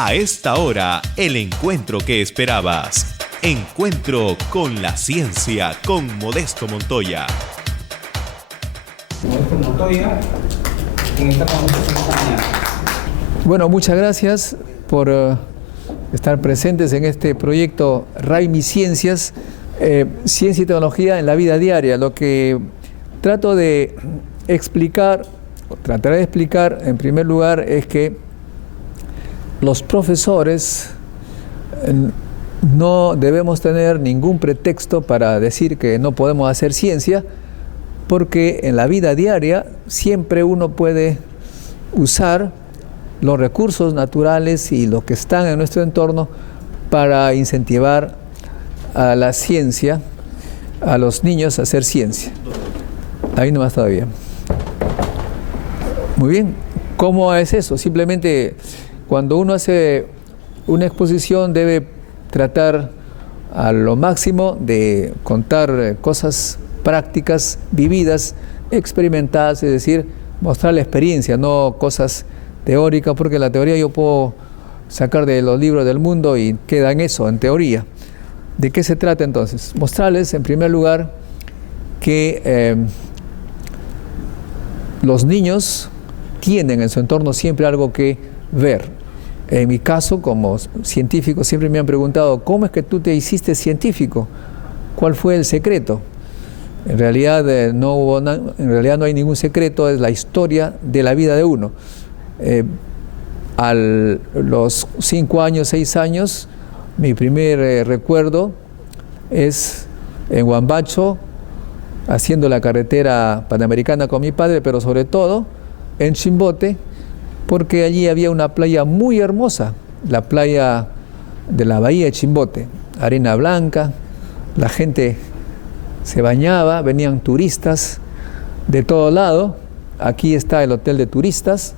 A esta hora, el encuentro que esperabas. Encuentro con la ciencia con Modesto Montoya. Modesto Montoya, quien está con nosotros esta mañana. Bueno, muchas gracias por estar presentes en este proyecto RAIMI Ciencias, Ciencia y Tecnología en la Vida Diaria. Lo que trato de explicar, o trataré de explicar en primer lugar, es que los profesores no debemos tener ningún pretexto para decir que no podemos hacer ciencia, porque en la vida diaria siempre uno puede usar los recursos naturales y los que están en nuestro entorno para incentivar a la ciencia, a los niños a hacer ciencia. Ahí nomás todavía. Muy bien. ¿Cómo es eso? Simplemente cuando uno hace una exposición debe tratar a lo máximo de contar cosas prácticas, vividas, experimentadas, es decir, mostrar la experiencia, no cosas teóricas, porque la teoría yo puedo sacar de los libros del mundo y queda en eso, en teoría. ¿De qué se trata entonces? Mostrarles, en primer lugar, que los niños tienen en su entorno siempre algo que ver. En mi caso, como científico, siempre me han preguntado, ¿cómo es que tú te hiciste científico? ¿Cuál fue el secreto? En realidad, no hay ningún secreto, es la historia de la vida de uno. A los 5 años, 6 años, mi primer recuerdo es en Huambacho, haciendo la carretera panamericana con mi padre, pero sobre todo en Chimbote, porque allí había una playa muy hermosa, la playa de la bahía de Chimbote, arena blanca, la gente se bañaba, venían turistas de todo lado. Aquí está el hotel de turistas.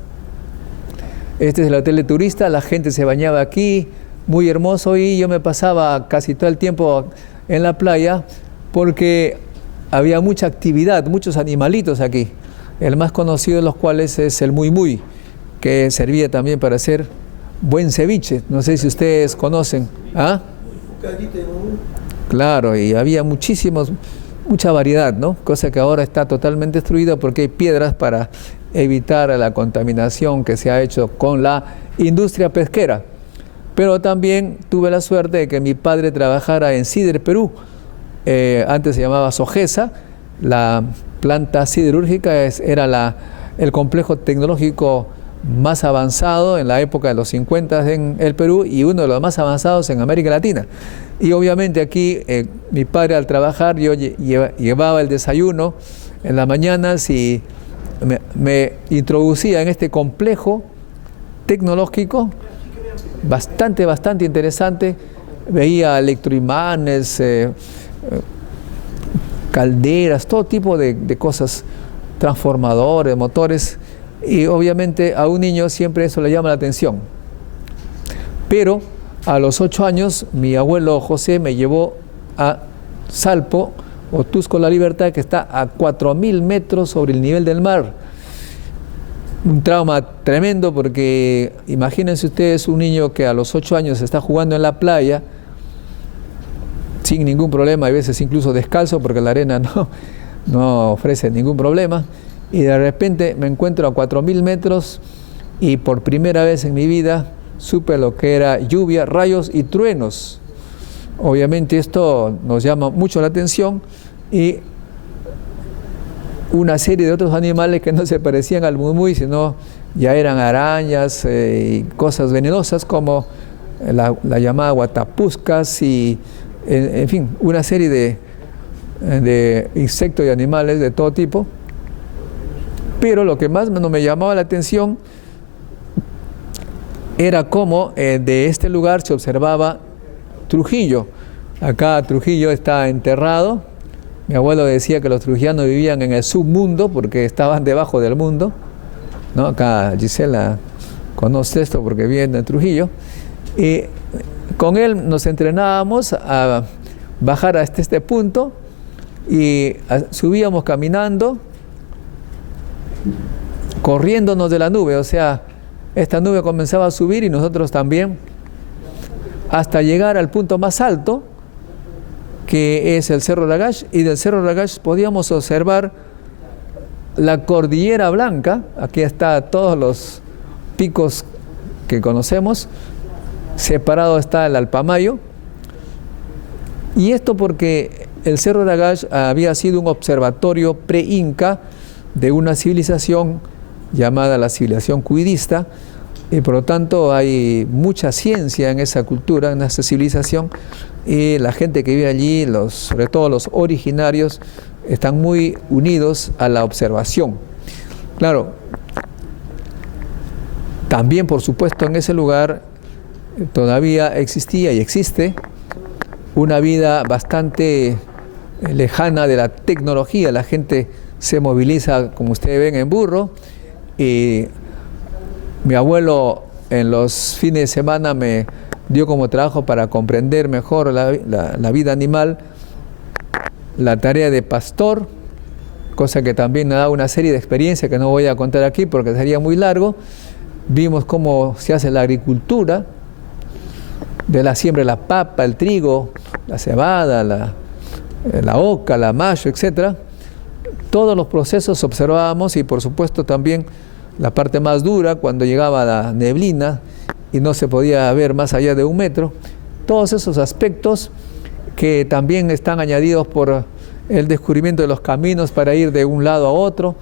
Este es el hotel de turistas, la gente se bañaba aquí, muy hermoso, y yo me pasaba casi todo el tiempo en la playa porque había mucha actividad, muchos animalitos aquí. El más conocido de los cuales es el muy muy, que servía también para hacer buen ceviche. No sé si ustedes conocen. ¿Ah? Claro, y había mucha variedad, ¿no? Cosa que ahora está totalmente destruida porque hay piedras para evitar la contaminación que se ha hecho con la industria pesquera. Pero también tuve la suerte de que mi padre trabajara en Sider Perú. Antes se llamaba Sogesa. La planta siderúrgica era el complejo tecnológico más avanzado en la época de los 50 en el Perú y uno de los más avanzados en América Latina. Y obviamente aquí mi padre, al trabajar, yo llevaba el desayuno en las mañanas y me introducía en este complejo tecnológico bastante interesante. Veía electroimanes, calderas, todo tipo de cosas, transformadores, motores, y obviamente a un niño siempre eso le llama la atención. Pero a los 8 años mi abuelo José me llevó a Salpo, o Tusco La Libertad, que está a 4.000 metros sobre el nivel del mar. Un trauma tremendo porque imagínense ustedes un niño que a los 8 años está jugando en la playa sin ningún problema, a veces incluso descalzo porque la arena no ofrece ningún problema, y de repente me encuentro a 4.000 metros y por primera vez en mi vida supe lo que era lluvia, rayos y truenos. Obviamente esto nos llama mucho la atención, y una serie de otros animales que no se parecían al mumuy, sino ya eran arañas y cosas venenosas como la llamada guatapuscas y en fin, una serie de insectos y animales de todo tipo. Pero lo que más me llamaba la atención era cómo de este lugar se observaba Trujillo. Acá Trujillo está enterrado. Mi abuelo decía que los trujillanos vivían en el submundo porque estaban debajo del mundo, ¿no? Acá Gisela conoce esto porque viene de Trujillo. Y con él nos entrenábamos a bajar hasta este punto y subíamos caminando, corriéndonos de la nube, o sea, esta nube comenzaba a subir y nosotros también, hasta llegar al punto más alto, que es el Cerro Lagash, y del Cerro Lagash podíamos observar la Cordillera Blanca. Aquí está todos los picos que conocemos, separado está el Alpamayo, y esto porque el Cerro Lagash había sido un observatorio pre-inca de una civilización llamada la civilización cuidista, y por lo tanto hay mucha ciencia en esa cultura, en esa civilización, y la gente que vive allí, sobre todo los originarios, están muy unidos a la observación. Claro, también por supuesto en ese lugar todavía existía y existe una vida bastante lejana de la tecnología. La gente se moviliza, como ustedes ven, en burro, y mi abuelo en los fines de semana me dio como trabajo para comprender mejor la vida animal, la tarea de pastor, cosa que también me da una serie de experiencias que no voy a contar aquí porque sería muy largo. Vimos cómo se hace la agricultura, de la siembra de la papa, el trigo, la cebada, la oca, la mayo, etc. Todos los procesos observábamos, y por supuesto también la parte más dura, cuando llegaba la neblina y no se podía ver más allá de 1 metro. Todos esos aspectos que también están añadidos por el descubrimiento de los caminos para ir de un lado a otro.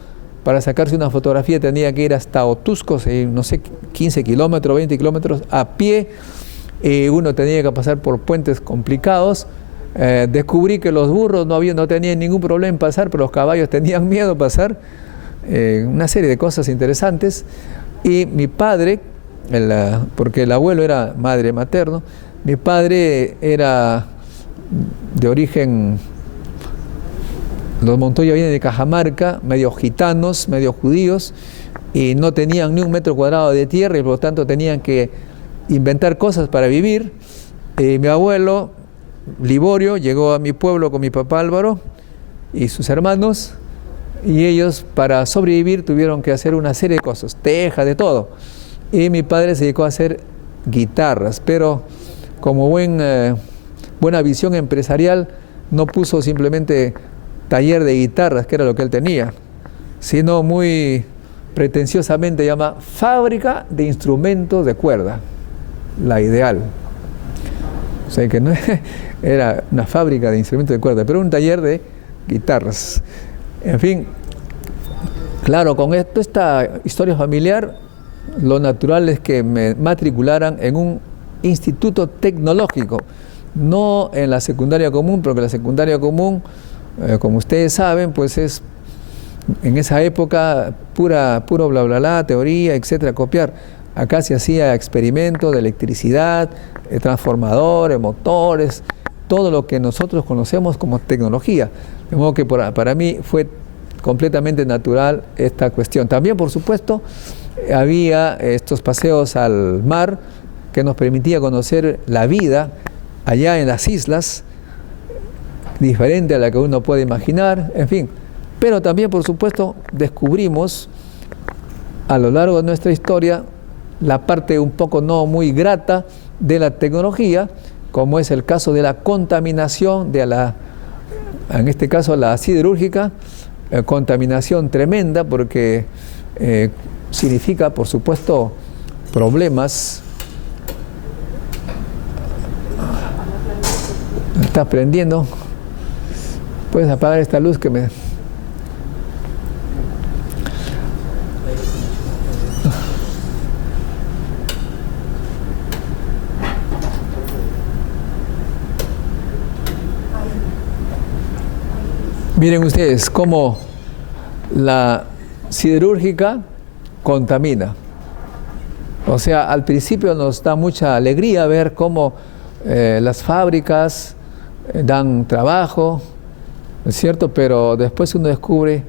Para sacarse una fotografía tenía que ir hasta Otusco, no sé, 15 kilómetros, 20 kilómetros a pie. Uno tenía que pasar por puentes complicados. Descubrí que los burros no tenían ningún problema en pasar, pero los caballos tenían miedo a pasar. Una serie de cosas interesantes. Y mi padre, porque el abuelo era madre materno, mi padre era de origen, los Montoya vienen de Cajamarca, medio gitanos, medio judíos, y no tenían ni 1 metro cuadrado de tierra, y por lo tanto tenían que inventar cosas para vivir. Mi abuelo, Liborio, llegó a mi pueblo con mi papá Álvaro y sus hermanos, y ellos para sobrevivir tuvieron que hacer una serie de cosas, teja, de todo. Y mi padre se dedicó a hacer guitarras, pero como buena visión empresarial no puso simplemente taller de guitarras, que era lo que él tenía, sino muy pretenciosamente llama fábrica de instrumentos de cuerda, la ideal. O sea que no era una fábrica de instrumentos de cuerda, pero un taller de guitarras. En fin, claro, con esta historia familiar, lo natural es que me matricularan en un instituto tecnológico, no en la secundaria común, porque la secundaria común, como ustedes saben, pues es en esa época puro bla bla bla, teoría, etcétera, copiar. Acá se hacía experimentos de electricidad, transformadores, motores, todo lo que nosotros conocemos como tecnología. De modo que para mí fue completamente natural esta cuestión. También, por supuesto, había estos paseos al mar que nos permitía conocer la vida allá en las islas, diferente a la que uno puede imaginar, en fin. Pero también, por supuesto, descubrimos a lo largo de nuestra historia la parte un poco no muy grata de la tecnología, como es el caso de la contaminación en este caso la siderúrgica, contaminación tremenda, porque significa, por supuesto, problemas. ¿Estás prendiendo? ¿Puedes apagar esta luz que me... Miren ustedes cómo la siderúrgica contamina. O sea, al principio nos da mucha alegría ver cómo las fábricas dan trabajo, ¿no es cierto? Pero después uno descubre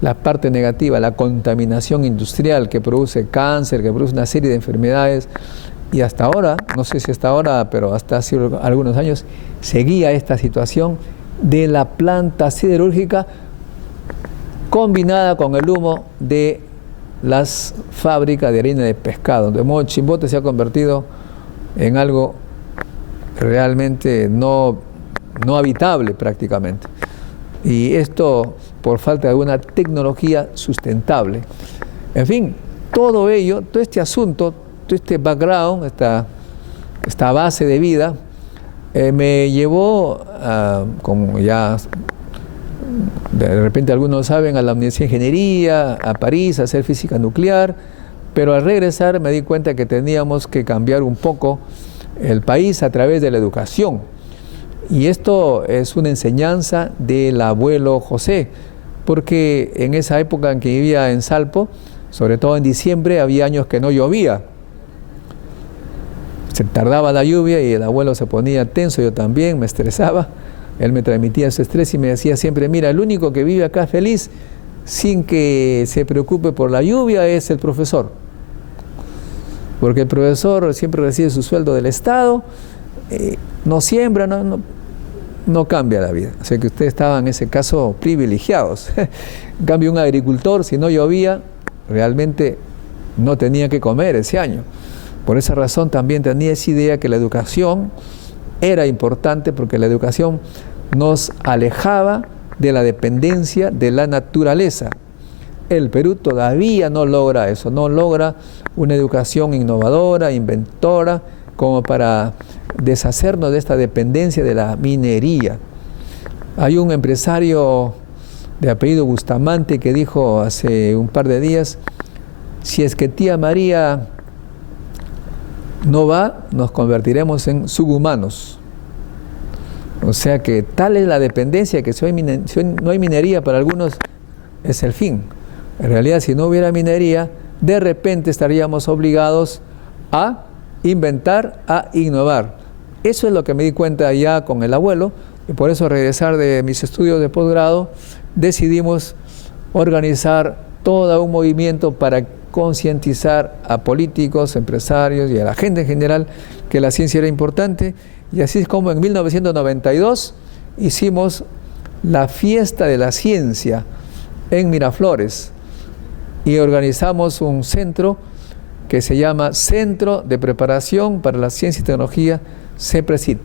la parte negativa, la contaminación industrial que produce cáncer, que produce una serie de enfermedades. Y hasta ahora, no sé si hasta ahora, pero hasta hace algunos años, seguía esta situación de la planta siderúrgica combinada con el humo de las fábricas de harina de pescado. De modo, Chimbote se ha convertido en algo realmente no habitable prácticamente. Y esto por falta de una tecnología sustentable. En fin, todo ello, todo este asunto, todo este background, esta base de vida, me llevó, como ya de repente algunos saben, a la Universidad de Ingeniería, a París, a hacer física nuclear, pero al regresar me di cuenta que teníamos que cambiar un poco el país a través de la educación. Y esto es una enseñanza del abuelo José, porque en esa época en que vivía en Salpo, sobre todo en diciembre, había años que no llovía. Se tardaba la lluvia y el abuelo se ponía tenso, yo también, me estresaba. Él me transmitía ese estrés y me decía siempre, mira, el único que vive acá feliz sin que se preocupe por la lluvia es el profesor. Porque el profesor siempre recibe su sueldo del Estado, no siembra, no cambia la vida. O sea que ustedes estaban en ese caso privilegiados. En cambio, un agricultor, si no llovía, realmente no tenía que comer ese año. Por esa razón también tenía esa idea que la educación era importante, porque la educación nos alejaba de la dependencia de la naturaleza. El Perú todavía no logra eso, no logra una educación innovadora, inventora, como para deshacernos de esta dependencia de la minería. Hay un empresario de apellido Bustamante que dijo hace un par de días, si es que tía María no va, nos convertiremos en subhumanos. O sea que tal es la dependencia que si no hay minería, para algunos es el fin. En realidad, si no hubiera minería, de repente estaríamos obligados a inventar, a innovar. Eso es lo que me di cuenta ya con el abuelo, y por eso, regresar de mis estudios de posgrado, decidimos organizar todo un movimiento para concientizar a políticos, empresarios y a la gente en general que la ciencia era importante. Y así es como en 1992 hicimos la Fiesta de la Ciencia en Miraflores y organizamos un centro que se llama Centro de Preparación para la Ciencia y Tecnología, CEPRESIT.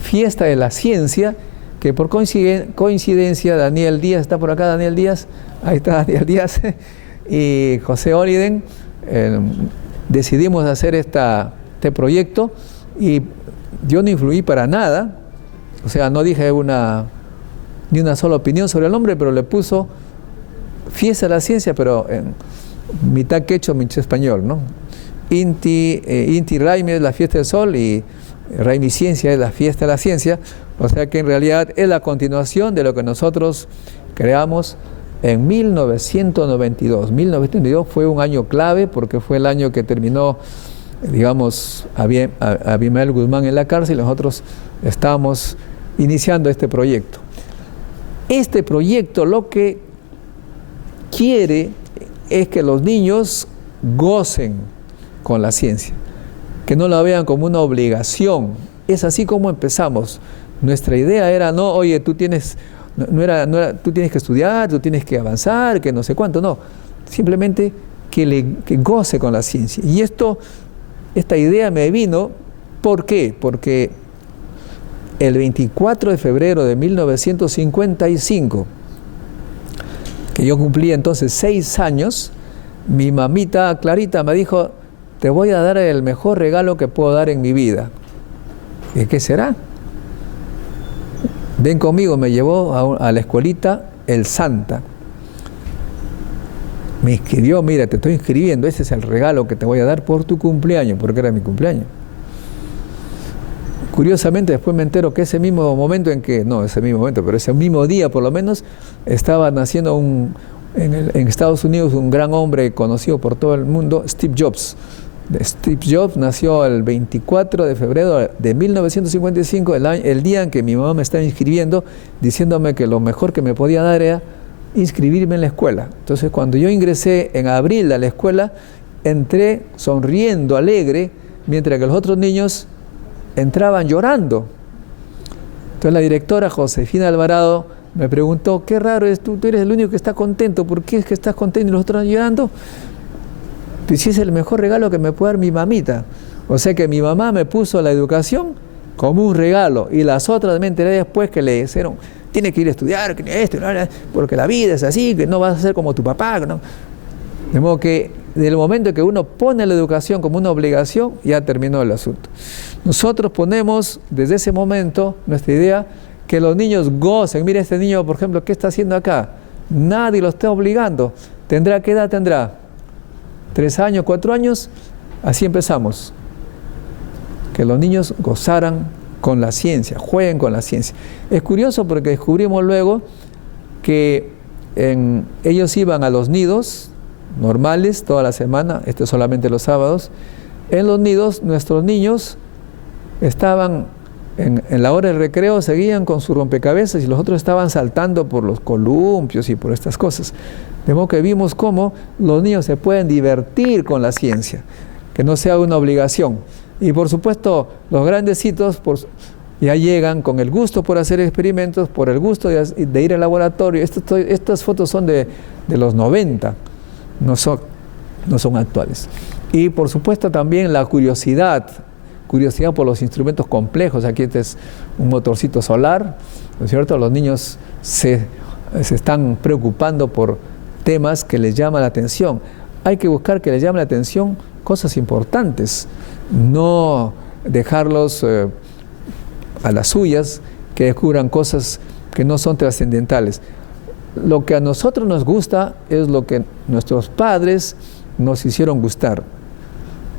Fiesta de la Ciencia, que por coincidencia Daniel Díaz, ¿está por acá Daniel Díaz? Ahí está Daniel Díaz. Y José Oliden, decidimos hacer este proyecto, y yo no influí para nada, o sea, no dije ni una sola opinión sobre el nombre, pero le puso Fiesta de la Ciencia, pero en mitad quechua, mitad español, ¿no? Inti Raimi es la Fiesta del Sol y Raimi Ciencia es la Fiesta de la Ciencia, o sea que en realidad es la continuación de lo que nosotros creamos en 1992. 1992 fue un año clave porque fue el año que terminó, digamos, Abimael Guzmán en la cárcel y nosotros estábamos iniciando este proyecto. Este proyecto lo que quiere es que los niños gocen con la ciencia, que no la vean como una obligación. Es así como empezamos. Nuestra idea era, no, oye, tú tienes que estudiar, tú tienes que avanzar, que no sé cuánto, no. Simplemente que goce con la ciencia. Y esta idea me vino, ¿por qué? Porque el 24 de febrero de 1955, que yo cumplí entonces 6 años, mi mamita Clarita me dijo, te voy a dar el mejor regalo que puedo dar en mi vida. ¿Y qué será? Ven conmigo, me llevó a la escuelita El Santa. Me inscribió, mira, te estoy inscribiendo, ese es el regalo que te voy a dar por tu cumpleaños, porque era mi cumpleaños. Curiosamente, después me entero que ese mismo momento pero ese mismo día por lo menos, estaba naciendo en Estados Unidos un gran hombre conocido por todo el mundo, Steve Jobs. Steve Jobs nació el 24 de febrero de 1955, el día en que mi mamá me estaba inscribiendo, diciéndome que lo mejor que me podía dar era inscribirme en la escuela. Entonces, cuando yo ingresé en abril a la escuela, entré sonriendo, alegre, mientras que los otros niños entraban llorando. Entonces la directora Josefina Alvarado me preguntó, qué raro es tú eres el único que está contento, ¿por qué es que estás contento y los otros llorando? Pues si es el mejor regalo que me puede dar mi mamita. O sea que mi mamá me puso la educación como un regalo, y las otras me enteré después que le dijeron, tiene que ir a estudiar, que esto, porque la vida es así, que no vas a ser como tu papá. ¿No? De modo que desde el momento que uno pone la educación como una obligación, ya terminó el asunto. Nosotros ponemos desde ese momento nuestra idea que los niños gocen. Mira este niño, por ejemplo, ¿qué está haciendo acá? Nadie lo está obligando. ¿Tendrá qué edad tendrá? 3 años, 4 años. Así empezamos. Que los niños gozaran con la ciencia, jueguen con la ciencia. Es curioso porque descubrimos luego que ellos iban a los nidos normales toda la semana, solamente los sábados. En los nidos nuestros niños estaban en la hora del recreo, seguían con su rompecabezas y los otros estaban saltando por los columpios y por estas cosas. De modo que vimos cómo los niños se pueden divertir con la ciencia, que no sea una obligación. Y por supuesto los grandecitos ya llegan con el gusto por hacer experimentos, por el gusto de ir al laboratorio. Estas fotos son de los 90, no son actuales. Y por supuesto también la curiosidad por los instrumentos complejos. Aquí este es un motorcito solar, ¿no es cierto? Los niños se están preocupando por temas que les llaman la atención. Hay que buscar que les llame la atención cosas importantes, no dejarlos a las suyas, que descubran cosas que no son trascendentales. Lo que a nosotros nos gusta es lo que nuestros padres nos hicieron gustar.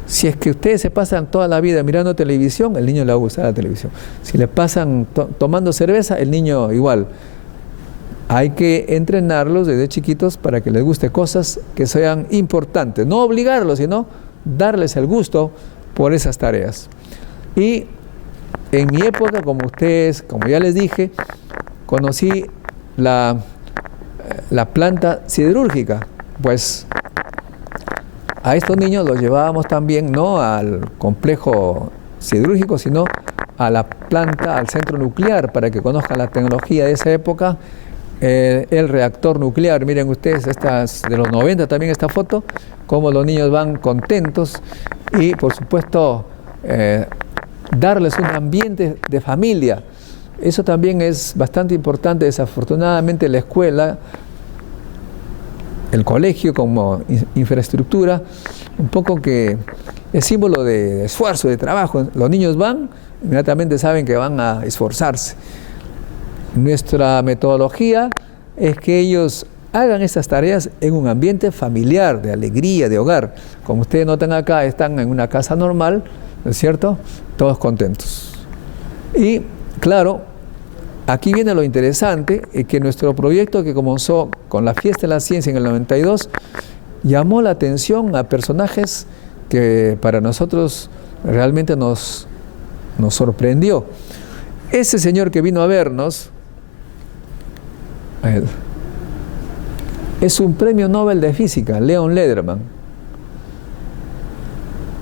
Si es que ustedes se pasan toda la vida mirando televisión, el niño le va a gustar la televisión. Si le pasan tomando cerveza, el niño igual. Hay que entrenarlos desde chiquitos para que les guste cosas que sean importantes. No obligarlos, sino darles el gusto por esas tareas. Y en mi época, como ya les dije, conocí la planta siderúrgica. Pues a estos niños los llevábamos también no al complejo siderúrgico, sino a la planta, al centro nuclear, para que conozcan la tecnología de esa época, el reactor nuclear. Miren ustedes, estas de los 90 también esta foto, cómo los niños van contentos y por supuesto darles un ambiente de familia. Eso también es bastante importante. Desafortunadamente la escuela, el colegio como infraestructura, un poco que es símbolo de esfuerzo, de trabajo. Los niños van, inmediatamente saben que van a esforzarse. Nuestra metodología es que ellos hagan estas tareas en un ambiente familiar, de alegría, de hogar. Como ustedes notan acá, están en una casa normal, ¿no es cierto? Todos contentos. Y claro, aquí viene lo interesante, que nuestro proyecto, que comenzó con la Fiesta de la Ciencia en el 92, llamó la atención a personajes que para nosotros realmente nos sorprendió. Ese señor que vino a vernos es un premio Nobel de Física, Leon Lederman.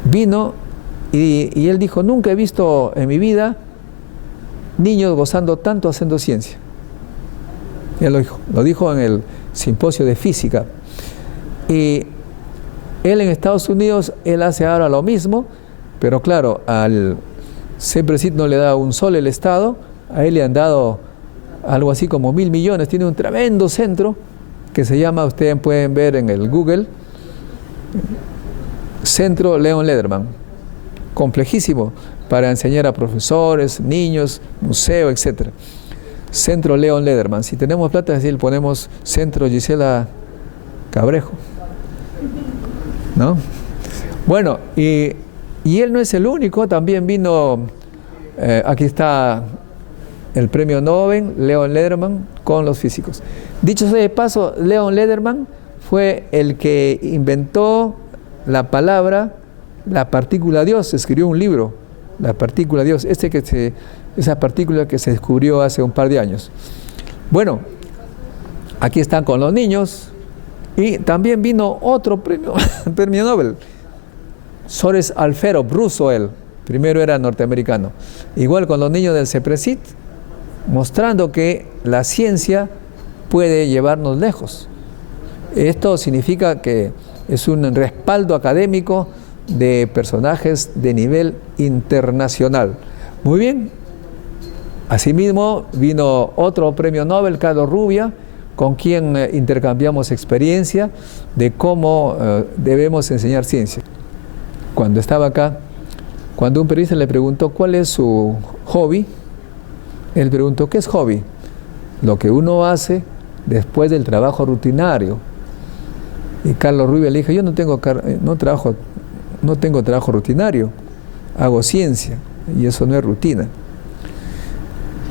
Vino y él dijo, nunca he visto en mi vida niños gozando tanto haciendo ciencia. Él lo dijo en el simposio de física. Y él en Estados Unidos, él hace ahora lo mismo, pero claro, al CEPRESID no le da un sol el Estado, a él le han dado algo así como 1.000 millones, tiene un tremendo centro que se llama, ustedes pueden ver en el Google, Centro Leon Lederman, complejísimo, para enseñar a profesores, niños, museo, etc. Centro Leon Lederman. Si tenemos plata, es decir, ponemos Centro Gisela Cabrejo, ¿no? Bueno, y él no es el único, también vino, aquí está el premio Nobel, Leon Lederman, con los físicos. Dicho sea de paso, Leon Lederman fue el que inventó la palabra, la partícula Dios, escribió un libro, la partícula Dios, esa partícula que se descubrió hace un par de años. Bueno, aquí están con los niños, y también vino otro premio Nobel, Sores Alferov, ruso él, primero era norteamericano, igual con los niños del CEPRESID, mostrando que la ciencia puede llevarnos lejos. Esto significa que es un respaldo académico de personajes de nivel internacional. Muy bien. Asimismo, vino otro premio Nobel, Carlos Rubbia, con quien intercambiamos experiencia de cómo debemos enseñar ciencia. Cuando estaba acá, cuando un periodista le preguntó cuál es su hobby, él preguntó, ¿qué es hobby? Lo que uno hace después del trabajo rutinario. Y Carlos Rubbia le dijo, yo no tengo trabajo rutinario, hago ciencia, y eso no es rutina.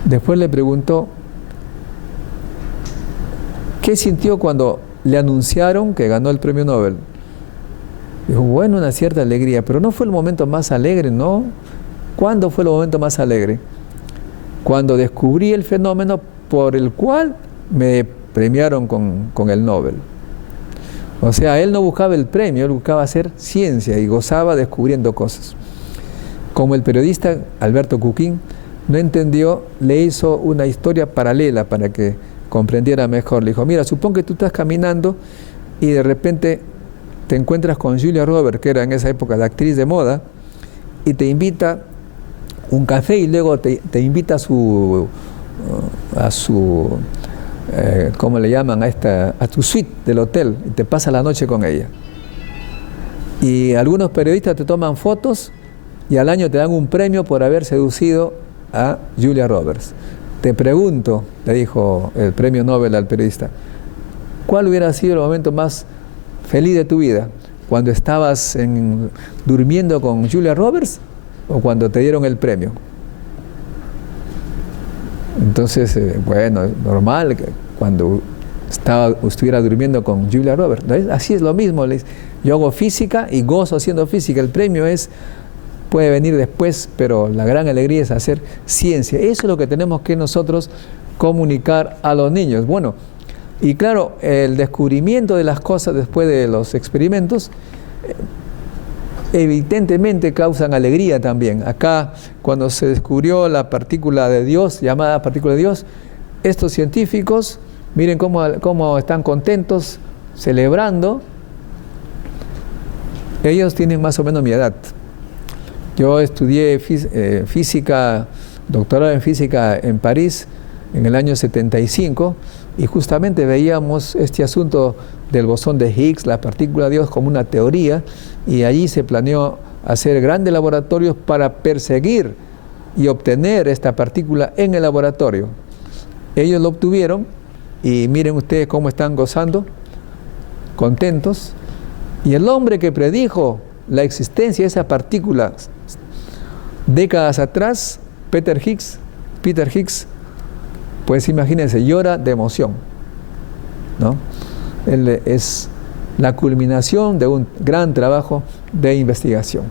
Después le preguntó, ¿qué sintió cuando le anunciaron que ganó el premio Nobel? Dijo, bueno, una cierta alegría, pero no fue el momento más alegre, ¿no? ¿Cuándo fue el momento más alegre? Cuando descubrí el fenómeno por el cual me premiaron con el Nobel. O sea, él no buscaba el premio, él buscaba hacer ciencia y gozaba descubriendo cosas. Como el periodista Alberto Cuquín no entendió, le hizo una historia paralela para que comprendiera mejor. Le dijo, mira, supón que tú estás caminando y de repente te encuentras con Julia Roberts, que era en esa época la actriz de moda, y te invita un café y luego te invita a su ¿cómo le llaman? A tu suite del hotel, y te pasa la noche con ella. Y algunos periodistas te toman fotos y al año te dan un premio por haber seducido a Julia Roberts. Te pregunto, le dijo el premio Nobel al periodista, ¿cuál hubiera sido el momento más feliz de tu vida? ¿Cuando estabas durmiendo con Julia Roberts o cuando te dieron el premio? Entonces, bueno, normal que cuando estuviera durmiendo con Julia Roberts. ¿No? Así es lo mismo. Yo hago física y gozo haciendo física. El premio puede venir después, pero la gran alegría es hacer ciencia. Eso es lo que tenemos que nosotros comunicar a los niños. Bueno, y claro, el descubrimiento de las cosas después de los experimentos evidentemente causan alegría también. Acá, cuando se descubrió la partícula de Dios, llamada partícula de Dios, estos científicos, miren cómo están contentos, celebrando. Ellos tienen más o menos mi edad. Yo estudié física, doctorado en física en París en el año 75, y justamente veíamos este asunto del bosón de Higgs, la partícula de Dios, como una teoría, y allí se planeó hacer grandes laboratorios para perseguir y obtener esta partícula en el laboratorio. Ellos lo obtuvieron y miren ustedes cómo están gozando, contentos. Y el hombre que predijo la existencia de esa partícula décadas atrás, Peter Higgs, pues imagínense, llora de emoción, ¿no? Él es la culminación de un gran trabajo de investigación.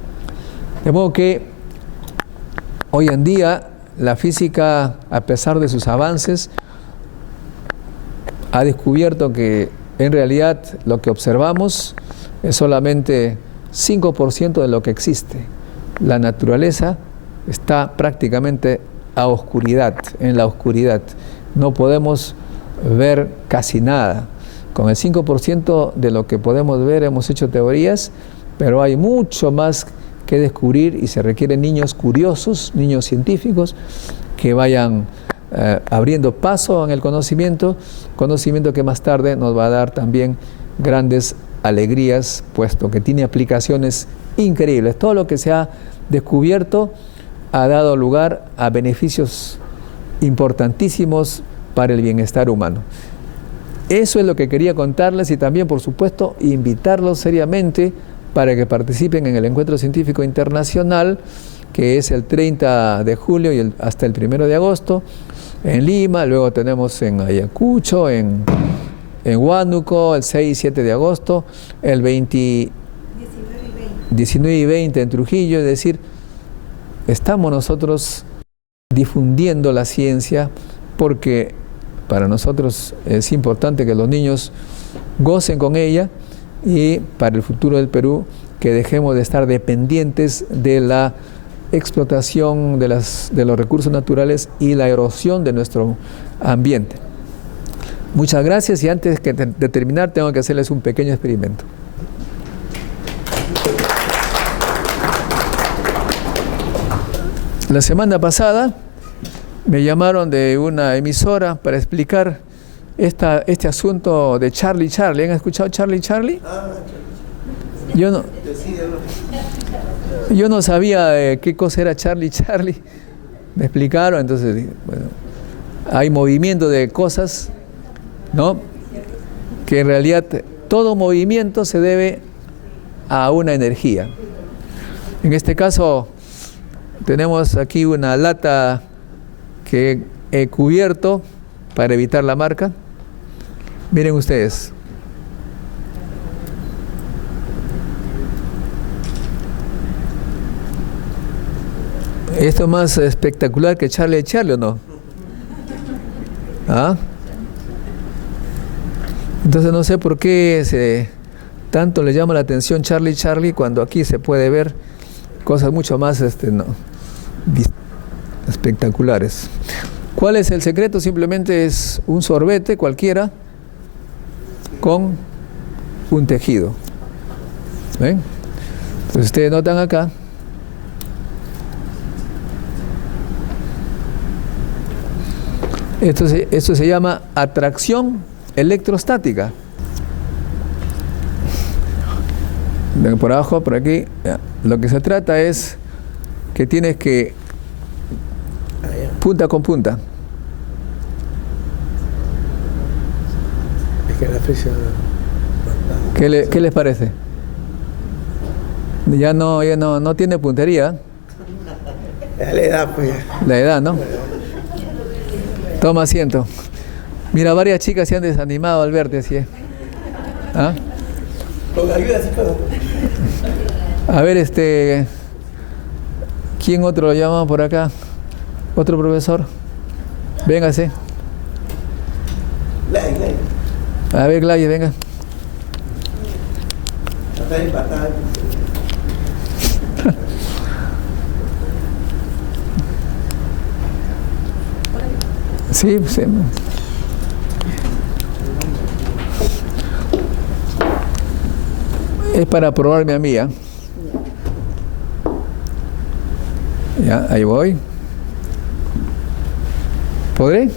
De modo que hoy en día la física, a pesar de sus avances, ha descubierto que en realidad lo que observamos es solamente 5% de lo que existe. La naturaleza está prácticamente en la oscuridad. No podemos ver casi nada. Con el 5% de lo que podemos ver hemos hecho teorías, pero hay mucho más que descubrir y se requieren niños curiosos, niños científicos, que vayan abriendo paso en el conocimiento que más tarde nos va a dar también grandes alegrías, puesto que tiene aplicaciones increíbles. Todo lo que se ha descubierto ha dado lugar a beneficios importantísimos para el bienestar humano. Eso es lo que quería contarles, y también, por supuesto, invitarlos seriamente para que participen en el Encuentro Científico Internacional, que es el 30 de julio y hasta el 1 de agosto en Lima. Luego tenemos en Ayacucho, en Huánuco, el 6 y 7 de agosto, el 19 y 20 en Trujillo. Es decir, estamos nosotros difundiendo la ciencia, porque para nosotros es importante que los niños gocen con ella, y para el futuro del Perú que dejemos de estar dependientes de la explotación de los recursos naturales y la erosión de nuestro ambiente. Muchas gracias, y antes de terminar tengo que hacerles un pequeño experimento. La semana pasada me llamaron de una emisora para explicar este asunto de Charlie Charlie. ¿Han escuchado Charlie Charlie? Yo no sabía qué cosa era Charlie Charlie. Me explicaron, entonces, bueno, hay movimiento de cosas, ¿no? Que en realidad todo movimiento se debe a una energía. En este caso, tenemos aquí una lata que he cubierto para evitar la marca. Miren ustedes. ¿Esto es más espectacular que Charlie Charlie o no? ¿Ah? Entonces no sé por qué tanto le llama la atención Charlie Charlie cuando aquí se puede ver cosas mucho más espectaculares. ¿Cuál es el secreto? Simplemente es un sorbete cualquiera con un tejido. ¿Ven? Entonces ustedes notan acá. Esto se llama atracción electrostática. Ven por abajo, por aquí. Lo que se trata es que tienes que punta con punta. Es que la fricción. ¿Qué les parece? Ya no tiene puntería. La edad, pues. La edad, ¿no? Toma asiento. Mira, varias chicas se han desanimado al verte así. ¿Ah? Con ayuda, sí, pero. A ver, ¿quién otro lo llama por acá? ¿Otro profesor? Véngase. A ver, Gladys, venga. Sí, sí. Es para probarme a mí, ¿eh? Ya, ahí voy. ¿Podré?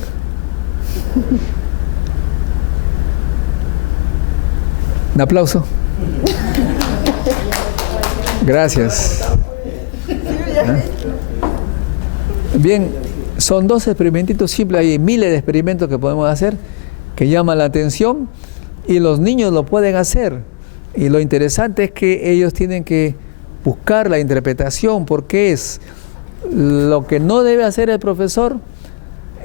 Un aplauso. Gracias. ¿Ah? Bien, son 2 experimentitos simples, hay miles de experimentos que podemos hacer que llaman la atención y los niños lo pueden hacer. Y lo interesante es que ellos tienen que buscar la interpretación, porque es lo que no debe hacer el profesor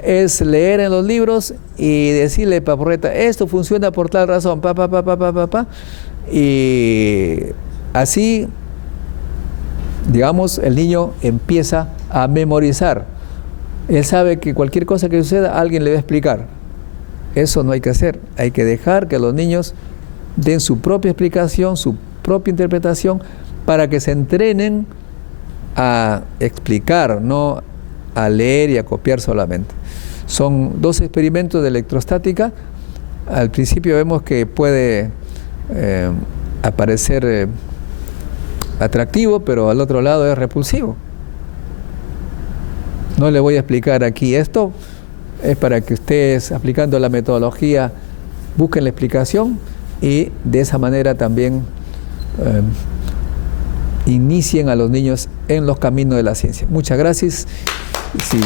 es leer en los libros y decirle paporreta, esto funciona por tal razón, y así, digamos, el niño empieza a memorizar. Él sabe que cualquier cosa que suceda, alguien le va a explicar. Eso no hay que hacer, hay que dejar que los niños den su propia explicación, su propia interpretación, para que se entrenen a explicar, no a leer y a copiar solamente. Son 2 experimentos de electrostática. Al principio vemos que puede aparecer atractivo, pero al otro lado es repulsivo. No le voy a explicar aquí esto, es para que ustedes, aplicando la metodología, busquen la explicación y de esa manera también inicien a los niños en los caminos de la ciencia. Muchas gracias. Sí.